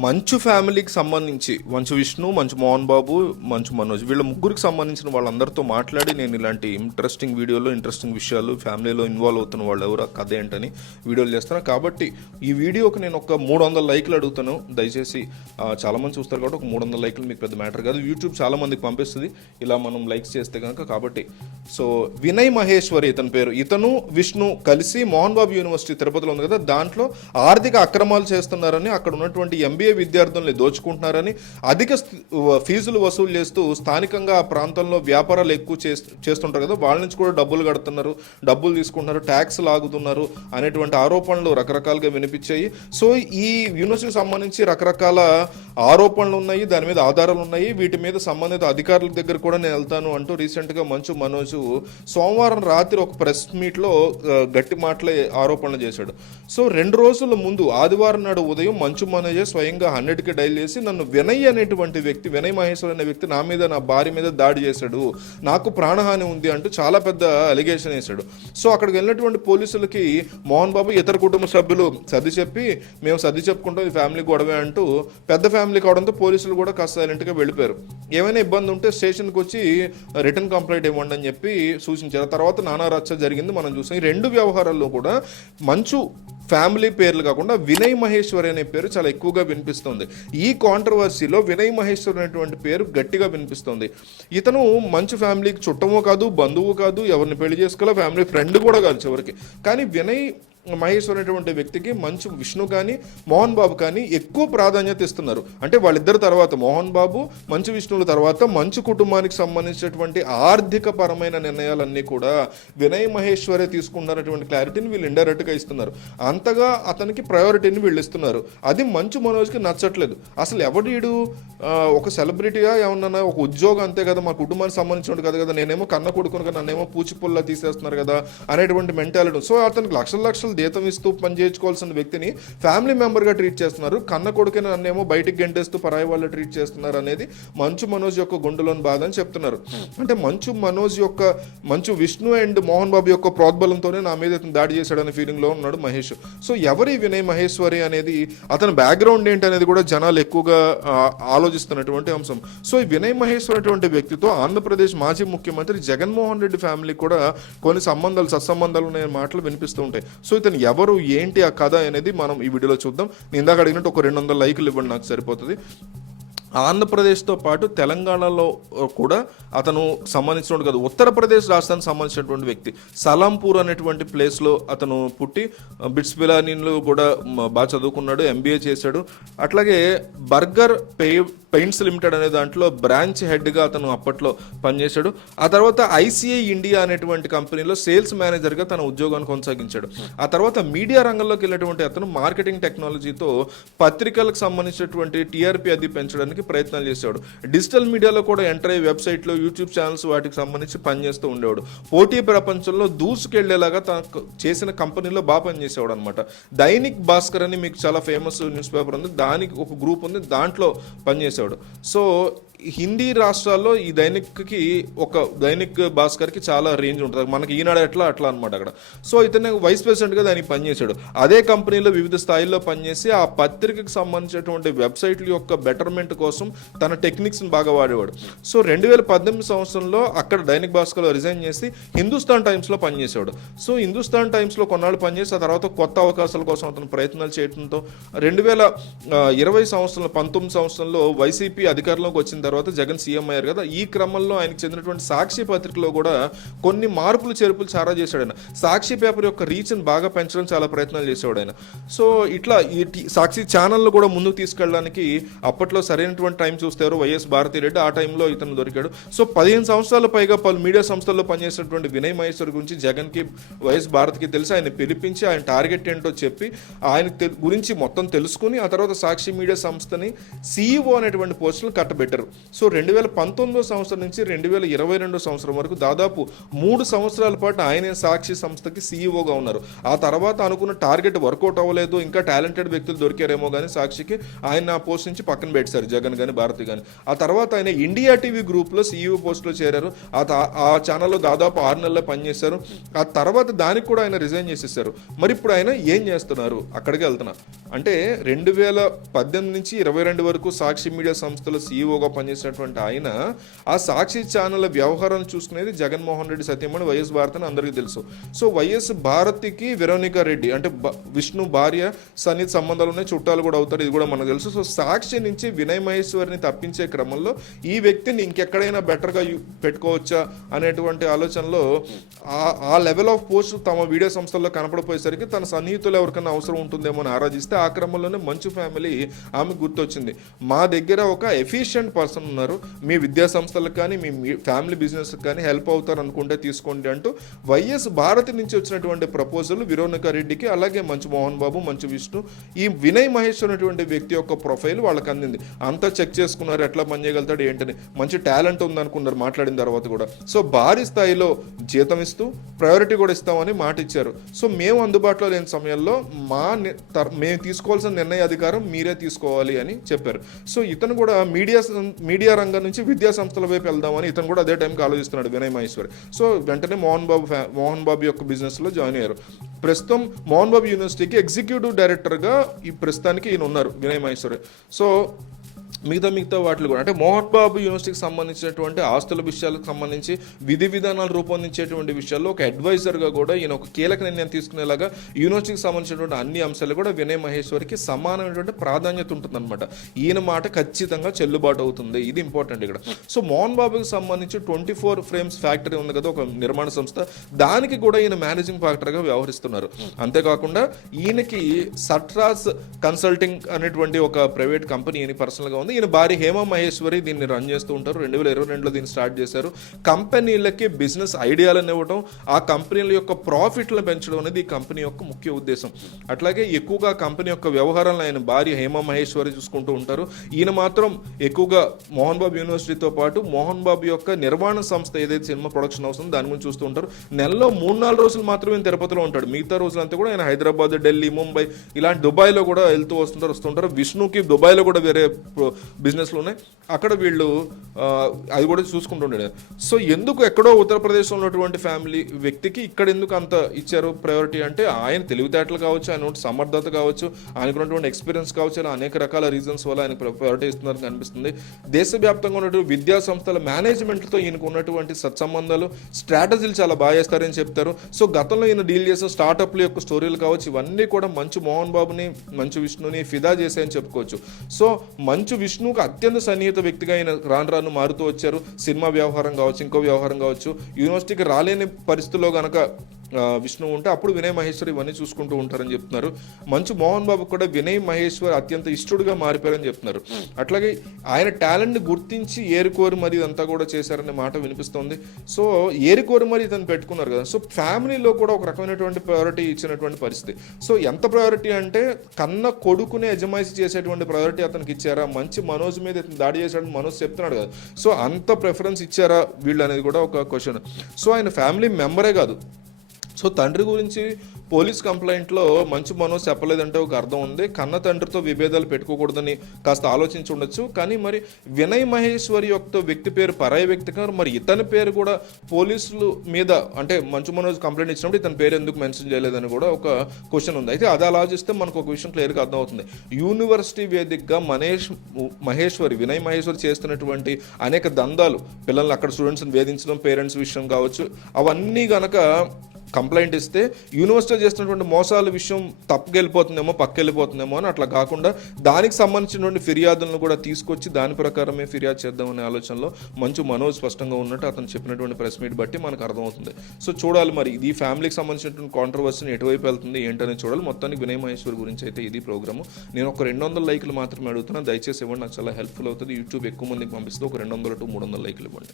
మంచు ఫ్యామిలీకి సంబంధించి మంచు విష్ణు, మంచు మోహన్ బాబు, మంచు మనోజ్ వీళ్ళ ముగ్గురికి సంబంధించిన వాళ్ళందరితో మాట్లాడి నేను ఇలాంటి ఇంట్రెస్టింగ్ వీడియోలు, ఇంట్రెస్టింగ్ విషయాలు, ఫ్యామిలీలో ఇన్వాల్వ్ అవుతున్న వాళ్ళు ఎవరు, కథ ఏంటని వీడియోలు చేస్తాను. కాబట్టి ఈ వీడియోకి నేను ఒక 300 లైక్లు అడుగుతాను. దయచేసి చాలామంది చూస్తారు కాబట్టి ఒక 300 లైక్లు మీకు పెద్ద మ్యాటర్ కాదు. యూట్యూబ్ చాలామందికి పంపిస్తుంది ఇలా మనం లైక్స్ చేస్తే కనుక. కాబట్టి సో వినయ్ మహేశ్వరి ఇతని పేరు. ఇతను విష్ణు కలిసి మోహన్ బాబు యూనివర్సిటీ తిరుపతిలో ఉంది కదా, దాంట్లో ఆర్థిక అక్రమాలు చేస్తున్నారని, అక్కడ ఉన్నటువంటి ఎంబీఏ విద్యార్థుల్ని దోచుకుంటున్నారని, అధిక ఫీజులు వసూలు చేస్తూ స్థానికంగా ఆ ప్రాంతంలో వ్యాపారాలు ఎక్కువ చేస్తుంటారు కదా, వాళ్ళ నుంచి కూడా డబ్బులు కడుతున్నారు, డబ్బులు తీసుకుంటున్నారు, ట్యాక్స్ లాగుతున్నారు అనేటువంటి ఆరోపణలు రకరకాలుగా వినిపించాయి. సో ఈ యూనివర్సిటీకి సంబంధించి రకరకాల ఆరోపణలు ఉన్నాయి, దాని మీద ఆధారాలు ఉన్నాయి. వీటి మీద సంబంధిత అధికారుల దగ్గర కూడా నేను వెళ్తాను అంటూ రీసెంట్గా మంచు మనోజ్ సోమవారం రాత్రి ఒక ప్రెస్ మీట్లో గట్టి మాటలే ఆరోపణలు చేశాడు. సో 2 రోజుల ముందు ఆదివారం నాడు ఉదయం మంచు మనోజే స్వయంగా 100కి డైల్ చేసి నన్ను వినయ్ అనేటువంటి వ్యక్తి, వినయ్ మహేశ్వర్ అనే వ్యక్తి నా మీద, నా భార్య మీద దాడి చేశాడు, నాకు ప్రాణహాని ఉంది అంటూ చాలా పెద్ద అలిగేషన్ వేశాడు. సో అక్కడికి వెళ్ళినటువంటి పోలీసులకి మోహన్ బాబు ఇతర కుటుంబ సభ్యులు సర్ది చెప్పి మేము సర్ది చెప్పుకుంటాం, ఇది ఫ్యామిలీ గొడవే అంటూ, పెద్ద ఫ్యామిలీ కావడంతో పోలీసులు కూడా కాస్త సైలెంట్గా వెళ్ళిపోయారు. ఏమైనా ఇబ్బంది ఉంటే స్టేషన్కి వచ్చి రిటర్న్ కంప్లైంట్ ఇవ్వండి అని చెప్పి సూచించారు. తర్వాత నానా రచ్చ జరిగింది మనం చూసాం. ఈ 2 వ్యవహారాల్లో కూడా మంచు ఫ్యామిలీ పేర్లు కాకుండా వినయ్ మహేశ్వరి అనే పేరు చాలా ఎక్కువగా వినిపిస్తుంది. ఈ కాంట్రవర్సీలో వినయ్ మహేశ్వరి అనేటువంటి పేరు గట్టిగా వినిపిస్తుంది. ఇతను మంచు ఫ్యామిలీకి చుట్టమో కాదు, బంధువు కాదు, ఎవరిని పెళ్లి చేసుకోవాలో ఫ్యామిలీ ఫ్రెండ్ కూడా కాదు చివరికి. కానీ వినయ్ మహేశ్వర్ అనేటువంటి వ్యక్తికి మంచు విష్ణు కానీ మోహన్ బాబు కానీ ఎక్కువ ప్రాధాన్యత ఇస్తున్నారు. అంటే వాళ్ళిద్దరు తర్వాత, మోహన్ బాబు మంచు విష్ణువుల తర్వాత మంచు కుటుంబానికి సంబంధించినటువంటి ఆర్థిక పరమైన నిర్ణయాలన్నీ కూడా వినయ్ మహేశ్వరే తీసుకున్నటువంటి క్లారిటీని వీళ్ళు ఇండైరెక్ట్గా ఇస్తున్నారు. అంతగా అతనికి ప్రయారిటీని వీళ్ళు ఇస్తున్నారు. అది మంచు మనోజ్కి నచ్చట్లేదు. అసలు ఎవడీడు ఒక సెలబ్రిటీగా ఏమన్నా ఒక ఉద్యోగం అంతే కదా, మా కుటుంబానికి సంబంధించినట్టు కదా కదా, నేనేమో కన్న కొడుకును, నన్నేమో పూచిపుల్లా తీసేస్తున్నారు కదా అనేటువంటి మెంటాలిటీ. సో అతనికి లక్షల జీతం ఇస్తూ పని చేయించుకోవాల్సిన వ్యక్తిని ఫ్యామిలీ మెంబర్గా ట్రీట్ చేస్తున్నారు. కన్న కొడుకుని నన్నేమో బయటికి గెంటేస్తూ పరాయి వాళ్ళు ట్రీట్ చేస్తున్నారు అనేది మంచు మనోజ్ యొక్క గుండెలోని బాధ అని చెప్తున్నారు. అంటే మంచు విష్ణు అండ్ మోహన్ బాబు యొక్క ప్రోద్బలంతోనే నా మీద దాడి చేశాడనే ఫీలింగ్లో ఉన్నాడు మహేష్. సో ఎవరి వినయ్ మహేశ్వరి అనేది, అతని బ్యాక్గ్రౌండ్ ఏంటి అనేది కూడా జనాలు ఎక్కువగా ఆలోచిస్తున్నటువంటి అంశం. సో ఈ వినయ్ మహేశ్వరి అటువంటి వ్యక్తితో ఆంధ్రప్రదేశ్ మాజీ ముఖ్యమంత్రి జగన్మోహన్ రెడ్డి ఫ్యామిలీ కూడా కొన్ని సత్సంబంధాలు అనే మాటలు వినిపిస్తూ ఉంటాయి. సో ఇతను ఎవరు, ఏంటి ఆ కథ అనేది మనం ఈ వీడియోలో చూద్దాం. నేను ఇందాక అడిగినట్టు ఒక 200 లైకులు ఇవ్వండి, నాకు సరిపోతుంది. ఆంధ్రప్రదేశ్తో పాటు తెలంగాణలో కూడా అతను సంబంధించినటువంటి కాదు, ఉత్తరప్రదేశ్ రాష్ట్రానికి సంబంధించినటువంటి వ్యక్తి. సలాంపూర్ అనేటువంటి ప్లేస్లో అతను పుట్టి బిట్స్ పిలానీలో కూడా బాగా చదువుకున్నాడు, ఎంబీఏ చేశాడు. అట్లాగే బర్గర్ పెయింట్స్ లిమిటెడ్ అనే దాంట్లో బ్రాంచ్ హెడ్గా అతను అప్పట్లో పనిచేశాడు. ఆ తర్వాత ఐసిఐ ఇండియా అనేటువంటి కంపెనీలో సేల్స్ మేనేజర్గా తన ఉద్యోగాన్ని కొనసాగించాడు. ఆ తర్వాత మీడియా రంగంలోకి వెళ్ళేటువంటి అతను మార్కెటింగ్ టెక్నాలజీతో పత్రికలకు సంబంధించినటువంటి టీఆర్పీ అది పెంచడానికి ప్రయత్నాలు చేసేవాడు. డిజిటల్ మీడియాలో కూడా ఎంటర్ అయ్యి వెబ్సైట్లో, యూట్యూబ్ ఛానల్స్ వాటికి సంబంధించి పనిచేస్తూ ఉండేవాడు. పోటీ ప్రపంచంలో దూసుకెళ్లేలాగా తన చేసిన కంపెనీలో బాగా పనిచేసేవాడు అనమాట. దైనిక్ భాస్కర్ అని మీకు చాలా ఫేమస్ న్యూస్ పేపర్ ఉంది, దానికి ఒక గ్రూప్ ఉంది, దాంట్లో పనిచేసేవాడు. సో హిందీ రాష్ట్రాల్లో ఈ దైనిక్ భాస్కర్కి చాలా రేంజ్ ఉంటుంది. మనకి ఈనాడు అట్లా అనమాట అక్కడ. సో ఇతను వైస్ ప్రెసిడెంట్గా దానికి పనిచేశాడు. అదే కంపెనీలో వివిధ స్థాయిల్లో పనిచేసి ఆ పత్రికకు సంబంధించినటువంటి వెబ్సైట్ల యొక్క బెటర్మెంట్ కోసం తన టెక్నిక్స్ని బాగా వాడేవాడు. సో 2018 సంవత్సరంలో అక్కడ దైనిక్ భాస్కర్లో రిజైన్ చేసి హిందుస్థాన్ టైమ్స్లో పనిచేశాడు. సో హిందుస్థాన్ టైమ్స్లో కొన్నాళ్ళు పనిచేసి ఆ తర్వాత కొత్త అవకాశాల కోసం అతను ప్రయత్నాలు చేయడంతో 19 సంవత్సరంలో వైసీపీ అధికారంలోకి వచ్చిన తర్వాత జగన్ సీఎం అయ్యారు కదా, ఈ క్రమంలో ఆయనకు చెందినటువంటి సాక్షి పత్రికలో కూడా కొన్ని మార్పులు చేర్పులు చాలా చేశాడు ఆయన. సాక్షి పేపర్ యొక్క రీచ్ని బాగా పెంచడం చాలా ప్రయత్నాలు చేసేవాడు ఆయన. సో ఇట్లా ఈ సాక్షి ఛానల్ను కూడా ముందుకు తీసుకెళ్ళడానికి అప్పట్లో సరైనటువంటి టైం చూస్తారు వైఎస్ భారతిరెడ్డి, ఆ టైంలో ఇతను దొరికాడు. సో 15 సంవత్సరాల పైగా పలు మీడియా సంస్థల్లో పనిచేసినటువంటి వినయ్ మహేశ్వర్ గురించి జగన్కి, వైఎస్ భారత్కి తెలిసి ఆయన పిలిపించి ఆయన టార్గెట్ ఏంటో చెప్పి ఆయన గురించి మొత్తం తెలుసుకుని ఆ తర్వాత సాక్షి మీడియా సంస్థని CEO అనేటువంటి పోస్టులు కట్టబెట్టారు. సో 2019 సంవత్సరం నుంచి 2022 సంవత్సరం వరకు దాదాపు 3 సంవత్సరాల పాటు ఆయనే సాక్షి సంస్థకి సీఈఓగా ఉన్నారు. ఆ తర్వాత అనుకున్న టార్గెట్ వర్కౌట్ అవ్వలేదు, ఇంకా టాలెంటెడ్ వ్యక్తులు దొరికారేమో కానీ సాక్షికి ఆయన ఆ పోస్ట్ నుంచి పక్కన పెట్టారు జగన్ కానీ భారతి కానీ. ఆ తర్వాత ఆయన ఇండియా టీవీ గ్రూప్లో సీఈఓ పోస్ట్లో చేరారు. ఆ ఛానల్లో దాదాపు 6 నెలల్లో పనిచేశారు. ఆ తర్వాత దానికి కూడా ఆయన రిజైన్ చేసేసారు. మరి ఇప్పుడు ఆయన ఏం చేస్తున్నారు, అక్కడికి వెళ్తున్నా అంటే 2018 నుంచి 22 వరకు సాక్షి మీడియా సంస్థలో సీఈఓగా పనిచేసినటువంటి ఆయన ఆ సాక్షి ఛానల్ వ్యవహారాలను చూసుకునేది జగన్మోహన్ రెడ్డి సత్యమణి వైఎస్ భారతి అని అందరికీ తెలుసు. సో వైఎస్ భారతికి వెరోనికా రెడ్డి అంటే విష్ణు భార్య సన్నిహిత సంబంధాలు ఉన్నాయి, చుట్టాలు కూడా అవుతారు, ఇది కూడా మనకు తెలుసు. సో సాక్షి నుంచి వినయ్ మహేశ్వరిని తప్పించే క్రమంలో ఈ వ్యక్తిని ఇంకెక్కడైనా బెటర్గా పెట్టుకోవచ్చా అనేటువంటి ఆలోచనలో ఆ లెవెల్ ఆఫ్ పోస్ట్ తమ మీడియా సంస్థల్లో కనపడిపోయేసరికి తన సన్నిహితులు ఎవరికైనా అవసరం ఉంటుందేమో అని ఆరాధిస్తే ఆ క్రమంలోనే మంచు ఫ్యామిలీ ఆమె గుర్తొచ్చింది. మా దగ్గర ఒక ఎఫిషియెంట్ పర్సన్ ఉన్నారు, మీ విద్యా సంస్థలకు కానీ మీ ఫ్యామిలీ బిజినెస్కి కానీ హెల్ప్ అవుతారు అనుకుంటే తీసుకోండి అంటూ వైఎస్ భారతి నుంచి వచ్చినటువంటి ప్రపోజల్ విరోనికా రెడ్డికి, అలాగే మంచు మోహన్ బాబు, మంచు విష్ణు, ఈ వినయ్ మహేష్ అనేటువంటి వ్యక్తి యొక్క ప్రొఫైల్ వాళ్ళకి అందింది. అంతా చెక్ చేసుకున్నారు, ఎట్లా పనిచేయగలుగుతాడు ఏంటని. మంచి టాలెంట్ ఉందనుకున్నారు మాట్లాడిన తర్వాత కూడా. సో భారీ స్థాయిలో జీతం ఇస్తూ ప్రయారిటీ కూడా ఇస్తామని మాట ఇచ్చారు. సో మేము అందుబాటులో లేని సమయంలో మేము తీసుకోవాల్సిన నిర్ణయ అధికారం మీరే తీసుకోవాలి అని చెప్పారు. సో ఇతను కూడా మీడియా రంగం నుంచి విద్యా సంస్థల వైపు వెళ్దామని ఇతను కూడా అదే టైంకి ఆలోచిస్తున్నాడు వినయ్ మహేశ్వరి. సో వెంటనే మోహన్ బాబు యొక్క బిజినెస్లో జాయిన్ అయ్యారు. ప్రస్తుతం మోహన్ బాబు యూనివర్సిటీకి ఎగ్జిక్యూటివ్ డైరెక్టర్గా ఈ ప్రస్తుతానికి ఈయన ఉన్నారు వినయ్ మహేశ్వరి. సో మిగతా వాటిలో కూడా అంటే మోహన్ బాబు యూనివర్సిటీకి సంబంధించినటువంటి ఆస్తుల విషయాలకు సంబంధించి విధి విధానాలు రూపొందించేటువంటి విషయాల్లో ఒక అడ్వైజర్గా కూడా ఈయన ఒక కీలక నిర్ణయం తీసుకునేలాగా యూనివర్సిటీకి సంబంధించినటువంటి అన్ని అంశాలు కూడా వినయ్ మహేశ్వరికి సమానమైనటువంటి ప్రాధాన్యత ఉంటుందన్నమాట. ఈయన మాట ఖచ్చితంగా చెల్లుబాటు అవుతుంది, ఇది ఇంపార్టెంట్ ఇక్కడ. సో మోహన్ బాబుకి సంబంధించి 24 ఫ్రేమ్స్ ఫ్యాక్టరీ ఉంది కదా, ఒక నిర్మాణ సంస్థ, దానికి కూడా ఈయన మేనేజింగ్ పార్ట్నర్గా వ్యవహరిస్తున్నారు. అంతేకాకుండా ఈయనకి సట్రాస్ కన్సల్టింగ్ అనేటువంటి ఒక ప్రైవేట్ కంపెనీ ఈయన పర్సనల్గా ఉంది. ఈయన భార్య హేమ మహేశ్వరి దీన్ని రన్ చేస్తూ ఉంటారు. 2022లో దీన్ని స్టార్ట్ చేశారు. కంపెనీలకి బిజినెస్ ఐడియాలను ఇవ్వడం, ఆ కంపెనీల యొక్క ప్రాఫిట్లను పెంచడం అనేది ఈ కంపెనీ యొక్క ముఖ్య ఉద్దేశం. అట్లాగే ఎక్కువగా కంపెనీ యొక్క వ్యవహారాలను ఆయన భార్య హేమ మహేశ్వరి చూసుకుంటూ ఉంటారు. ఈయన మాత్రం ఎక్కువగా మోహన్ బాబు యూనివర్సిటీతో పాటు మోహన్ బాబు యొక్క నిర్మాణ సంస్థ ఏదైతే సినిమా ప్రొడక్షన్ హౌస్ ఉందో దాని గురించి చూస్తూ ఉంటారు. నెలలో 3-4 రోజులు మాత్రమే తిరుపతిలో ఉంటాడు, మిగతా రోజులంతా కూడా ఆయన హైదరాబాద్, ఢిల్లీ, ముంబై ఇలాంటి దుబాయ్లో కూడా వెళ్తూ వస్తుంటారు. విష్ణుకి దుబాయ్లో కూడా వేరే బిజినెస్లు ఉన్నాయి, అక్కడ వీళ్ళు అది కూడా చూసుకుంటూ ఉండేది. సో ఎందుకు ఎక్కడో ఉత్తరప్రదేశ్లో ఉన్నటువంటి ఫ్యామిలీ వ్యక్తికి ఇక్కడ ఎందుకు అంత ఇచ్చారు ప్రయారిటీ అంటే ఆయన తెలివితేటలు కావచ్చు, ఆయన సమర్థత కావచ్చు, ఆయనకున్నటువంటి ఎక్స్పీరియన్స్ కావచ్చు, ఇలా అనేక రకాల రీజన్స్ వల్ల ఆయన ప్రయారిటీ ఇస్తున్నారని అనిపిస్తుంది. దేశవ్యాప్తంగా ఉన్నటువంటి విద్యా సంస్థల మేనేజ్మెంట్తో ఈయనకు ఉన్నటువంటి సత్సంబంధాలు, స్ట్రాటజీలు చాలా బాగా చేస్తారని చెప్తారు. సో గతంలో ఈయన డీల్ చేసిన స్టార్టప్ల యొక్క స్టోరీలు కావచ్చు, ఇవన్నీ కూడా మంచు మోహన్ బాబుని, మంచు విష్ణుని ఫిదా చేశాయని చెప్పుకోవచ్చు. సో మంచు విష్ణుకు అత్యంత సన్నిహిత వ్యక్తిగా ఆయన రాను మారుతూ వచ్చారు. సినిమా వ్యవహారం కావచ్చు, ఇంకో వ్యవహారం కావచ్చు, యూనివర్సిటీకి రాలేని పరిస్థితుల్లో కనుక విష్ణు ఉంటే అప్పుడు వినయ్ మహేశ్వర్ ఇవన్నీ చూసుకుంటూ ఉంటారని చెప్తున్నారు. మంచు మోహన్ బాబు కూడా వినయ్ మహేశ్వర్ అత్యంత ఇష్టడుగా మారిపోయారని చెప్తున్నారు. అట్లాగే ఆయన టాలెంట్ని గుర్తించి ఏరుకోరి మరి ఇదంతా కూడా చేశారనే మాట వినిపిస్తుంది. సో ఏరుకోరి మరి ఇతను పెట్టుకున్నారు కదా, సో ఫ్యామిలీలో కూడా ఒక రకమైనటువంటి ప్రయారిటీ ఇచ్చినటువంటి పరిస్థితి. సో ఎంత ప్రయారిటీ అంటే కన్న కొడుకునే యజమాయిషి చేసేటువంటి ప్రయారిటీ అతనికి ఇచ్చారా, మంచి మనోజ్ మీద దాడి చేశాడని మనోజ్ చెప్తున్నాడు కదా, సో అంత ప్రిఫరెన్స్ ఇచ్చారా వీళ్ళు అనేది కూడా ఒక క్వశ్చన్. సో ఆయన ఫ్యామిలీ మెంబరే కాదు, సో తండ్రి గురించి పోలీస్ కంప్లైంట్లో మంచు మనోజ్ చెప్పలేదంటే ఒక అర్థం ఉంది. కన్న తండ్రితో విభేదాలు పెట్టుకోకూడదని కాస్త ఆలోచించి ఉండొచ్చు. కానీ మరి వినయ్ మహేశ్వరి యొక్క వ్యక్తి పేరు పరాయి వ్యక్తి కాదు, మరి ఇతని పేరు కూడా పోలీసులు మీద అంటే మంచు మనోజ్ కంప్లైంట్ ఇచ్చినప్పుడు ఇతని పేరు ఎందుకు మెన్షన్ చేయలేదని కూడా ఒక క్వశ్చన్ ఉంది. అయితే అది ఆలోచిస్తే మనకు ఒక విషయం క్లియర్గా అర్థమవుతుంది. యూనివర్సిటీ వేదికగా వినయ్ మహేశ్వరి చేస్తున్నటువంటి అనేక దందాలు, పిల్లల్ని అక్కడ స్టూడెంట్స్ని వేధించడం, పేరెంట్స్ విషయం కావచ్చు, అవన్నీ గనక కంప్లైంట్ ఇస్తే యూనివర్సిటీ చేస్తున్నటువంటి మోసాల విషయం తప్పుకెళ్ళిపోతుందేమో, పక్కెళ్ళిపోతుందేమో అని అట్లా కాకుండా దానికి సంబంధించినటువంటి ఫిర్యాదులను కూడా తీసుకొచ్చి దాని ప్రకారమే ఫిర్యాదు చేద్దామనే ఆలోచనలో మంచు మనోజ్ స్పష్టంగా ఉన్నట్టు అతను చెప్పినటువంటి ప్రెస్ మీట్ బట్టి మనకు అర్థమవుతుంది. సో చూడాలి మరి ఇది ఫ్యామిలీకి సంబంధించినటువంటి కాంట్రవర్సీని ఎటువైపు వెళ్తుంది ఏంటనేది చూడాలి. మొత్తానికి వినయ్ మహేశ్వర్ గురించి అయితే ఇది ప్రోగ్రాము. నేను ఒక 200 లైకులు మాత్రమే అడుగుతున్నాను, దయచేసి ఇవ్వండి, నాకు చాలా హెల్ప్ఫుల్ అవుతుంది. యూట్యూబ్ ఎక్కువ మందికి పంపిస్తే ఒక 200 to 300 లైకులు ఇవ్వండి.